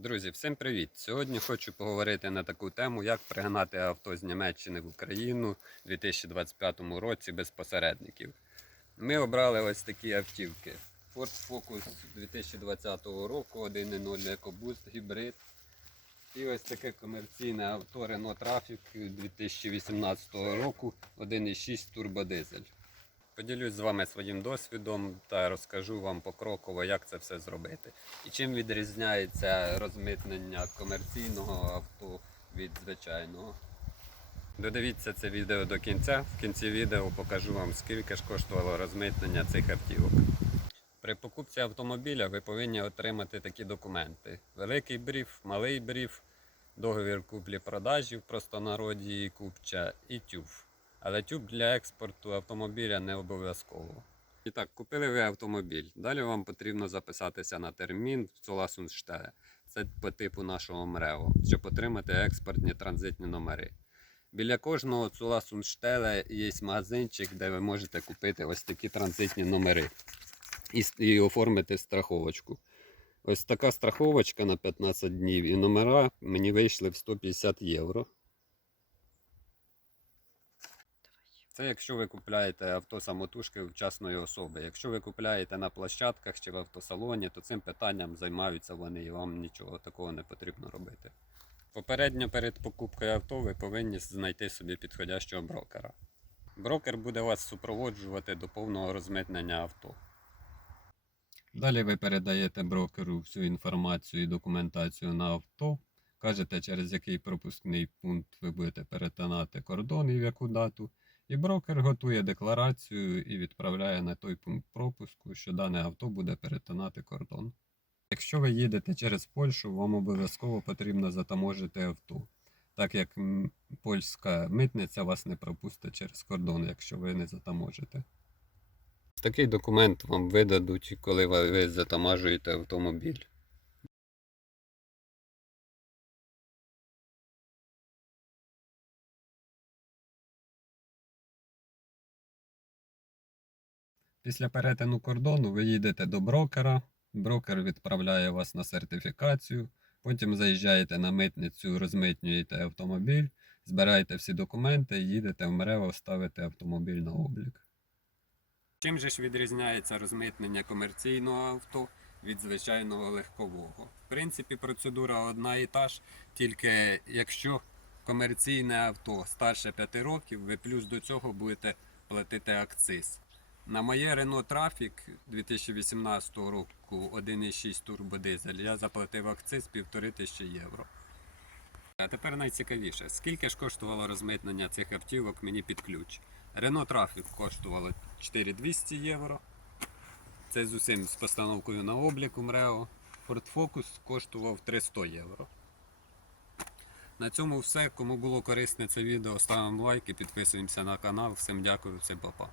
Друзі, всім привіт! Сьогодні хочу поговорити на таку тему, як пригнати авто з Німеччини в Україну у 2025 році без посередників. Ми обрали ось такі автівки. Ford Focus 2020 року, 1.0 EcoBoost гібрид. І ось таке комерційне авто Renault Trafic 2018 року, 1.6 турбодизель. Поділюсь з вами своїм досвідом та розкажу вам покроково, як це все зробити. І чим відрізняється розмитнення комерційного авто від звичайного. Додивіться це відео до кінця. В кінці відео покажу вам, скільки ж коштувало розмитнення цих автівок. При покупці автомобіля ви повинні отримати такі документи: великий бриф, малий бриф, договір куплі-продажі в простонароді і купча і тюф. Але тюб для експорту автомобіля не обов'язково. І так, купили ви автомобіль. Далі вам потрібно записатися на термін в Цоласунштеле. Це по типу нашого МРЕО, щоб отримати експортні транзитні номери. Біля кожного Цуласунштеле є магазинчик, де ви можете купити ось такі транзитні номери і, і оформити страховочку. Ось така страховочка на 15 днів і номера мені вийшли в 150 євро. Це якщо ви купляєте авто самотужки в частної особи. Якщо ви купляєте на площадках чи в автосалоні, то цим питанням займаються вони і вам нічого такого не потрібно робити. Попередньо перед покупкою авто ви повинні знайти собі підходящого брокера. Брокер буде вас супроводжувати до повного розмитнення авто. Далі ви передаєте брокеру всю інформацію і документацію на авто, кажете, через який пропускний пункт ви будете перетинати кордон і в яку дату. І брокер готує декларацію і відправляє на той пункт пропуску, що дане авто буде перетинати кордон. Якщо ви їдете через Польщу, вам обов'язково потрібно затаможити авто, так як польська митниця вас не пропустить через кордон, якщо ви не затаможите. Такий документ вам видадуть, коли ви затамажуєте автомобіль. Після перетину кордону ви їдете до брокера, брокер відправляє вас на сертифікацію, потім заїжджаєте на митницю, розмитнюєте автомобіль, збираєте всі документи і їдете в МРЕВО ставити автомобіль на облік. Чим же ж відрізняється розмитнення комерційного авто від звичайного легкового? В принципі, процедура одна і та ж, тільки якщо комерційне авто старше 5 років, ви плюс до цього будете платити акциз. На моє Renault Trafic 2018 року 1.6 турбодизель я заплатив акциз 1500 євро. А тепер найцікавіше, скільки ж коштувало розмитнення цих автівок мені під ключ? Renault Trafic коштувало 4200 євро. Це з усім з постановкою на облік у МРЕО. Ford Focus коштував 300 євро. На цьому все. Кому було корисне це відео, ставимо лайк і підписуємося на канал. Всім дякую, всім па-па.